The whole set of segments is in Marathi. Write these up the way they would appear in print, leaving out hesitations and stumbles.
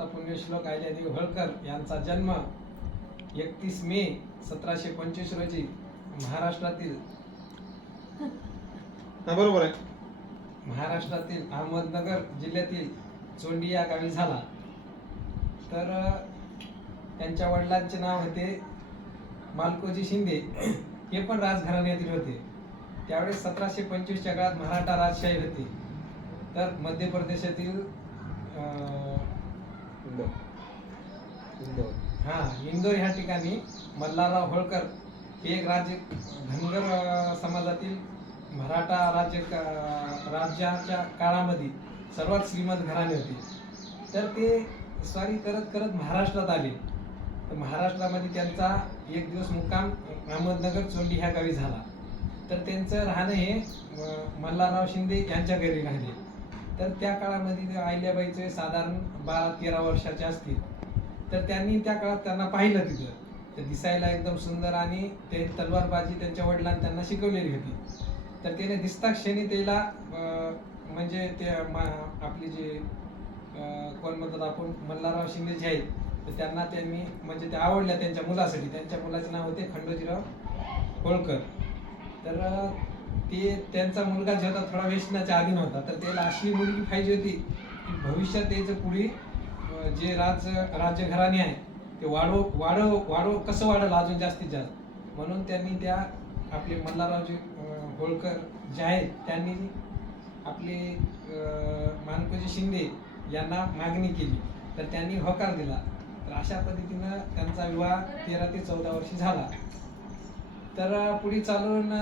पुण्यश्लोक अहिल्यादेवी होळकर यांचा जन्म 31 मे 1725 रोजी महाराष्ट्रातील बरोबर आहे. महाराष्ट्रातील अहमदनगर जिल्ह्यातील चोंडी या गावी झाला. तर त्यांच्या वडिलांचे नाव होते मालकोजी शिंदे. हे पण राजघराण्यातील होते. त्यावेळेस 1725 च्या काळात मराठा राजशाही होती. तर मध्य प्रदेशातील इंदोर ह्या ठिकाणी मल्हारराव होळकर हे एक धनगर समाजातील मराठा राज्याच्या काळामध्ये सर्वात श्रीमंत घराणे होते. तर ते स्वारी करत करत महाराष्ट्रात आले. तर महाराष्ट्रामध्ये त्यांचा एक दिवस मुक्काम अहमदनगर चोंडी ह्या गावी झाला. तर त्यांचं राहणं हे मल्हारराव शिंदे यांच्या घरी राहिले. तर त्या काळामध्ये अहिल्याबाईचे साधारण 12-13 वर्षाचे असतील. तर त्यांनी त्या काळात त्यांना पाहिलं तिथं. ते दिसायला एकदम सुंदर आणि ते तलवारबाजी त्यांच्या वडिलांनी त्यांना शिकवलेली होती. तर त्याने दिसता क्षणी त्याला म्हणजे ते आपली जे कोण म्हणतात आपण मल्हारराव शिंदे जे आहेत, तर त्यांना त्यांनी म्हणजे ते आवडल्या त्यांच्या मुलासाठी. त्यांच्या मुलाचे नाव होते खंडोजीराव होळकर. तर ते त्यांचा मुलगा जो होता थोडा व्यसनाच्या अधीन होता. तर त्याला अशी मुलगी पाहिजे होती की भविष्यात त्याचं पुढे जे राज्यघराणे आहे ते वाढव कसं वाढेल अजून जास्तीत जास्त. म्हणून त्यांनी त्या आपले मल्हाररावजी होळकर जे आहेत त्यांनी आपले मानकोजी शिंदे यांना मागणी केली. तर त्यांनी होकार दिला. तर अशा पद्धतीनं त्यांचा विवाह 13 ते 14 वर्षी झाला. तर पुढे चालून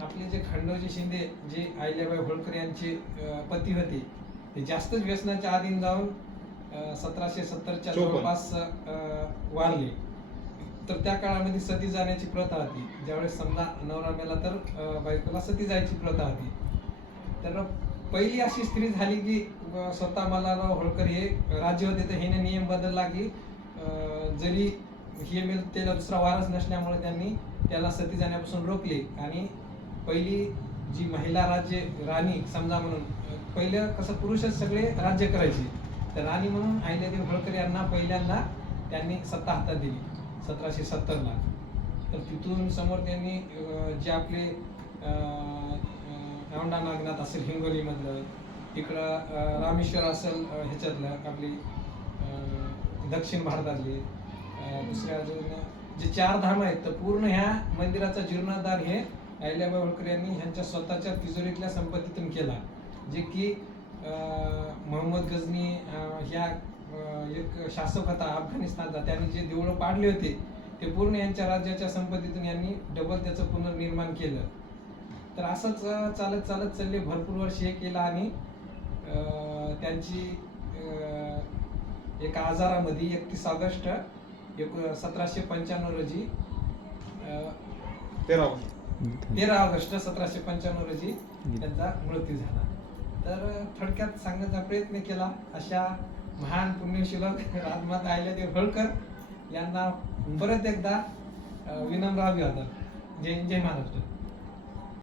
आपले जे खंडोजी शिंदे जे अहिल्याबाई होळकर यांचे पती होते ते जास्तच व्यसनाच्या अधीन जाऊन 1770च्या जवळपास वारले. तर त्या काळामध्ये सती जाण्याची प्रथा होती. ज्यावेळेस समजा नवरा मेला तर बायकोला सती जायची प्रथा होती. तर पहिली अशी स्त्री झाली की स्वतः मल्हारराव होळकर हे राज्य होते. तर हिने नियम बदलला की जरी हे मेल त्याला दुसरा वारस नसल्यामुळे त्यांनी त्याला सती जाण्यापासून रोखले. आणि पहिली जी महिला राणी समजा म्हणून पहिलं कसं पुरुषच सगळे राज्य करायचे. तर राणी म्हणून अहिल्यादेवी होळकर यांना पहिल्यांदा त्यांनी सत्ता हातात दिली 1770 ला. तर तिथून समोर त्यांनी जे आपले औंढा नागनाथ असेल हिंगोलीमधलं, इकडं रामेश्वर असेल ह्याच्यातलं आपली दक्षिण भारतातले, दुसऱ्या अजून जे 4 धाम आहेत, तर पूर्ण ह्या मंदिराचा जीर्णोद्धार हे अहिल्याबाई होळकर यांनी ह्यांच्या स्वतःच्या तिजोरीतल्या संपत्तीतून केला. जे की मोहम्मद गजनी ह्या एक शासक होता अफगाणिस्तानचा, त्यांनी जे देऊळ पाडले होते ते पूर्ण यांच्या राज्याच्या संपत्तीतून यांनी डबल त्याचं पुनर्निर्माण केलं. तर असंच चालत चालले भरपूर वर्ष हे केलं. आणि त्यांची एका आजारामध्ये 31 ऑगस्ट 1795 रोजी 13 ऑगस्ट 1795 रोजी त्यांचा मृत्यू झाला. तर थोडक्यात सांगण्याचा प्रयत्न केला. अशा महान पुण्यश्लोक राजमाता अहिल्यादेवी होळकर यांना परत एकदा विनम्र अभिवादन. जय महाराष्ट्र.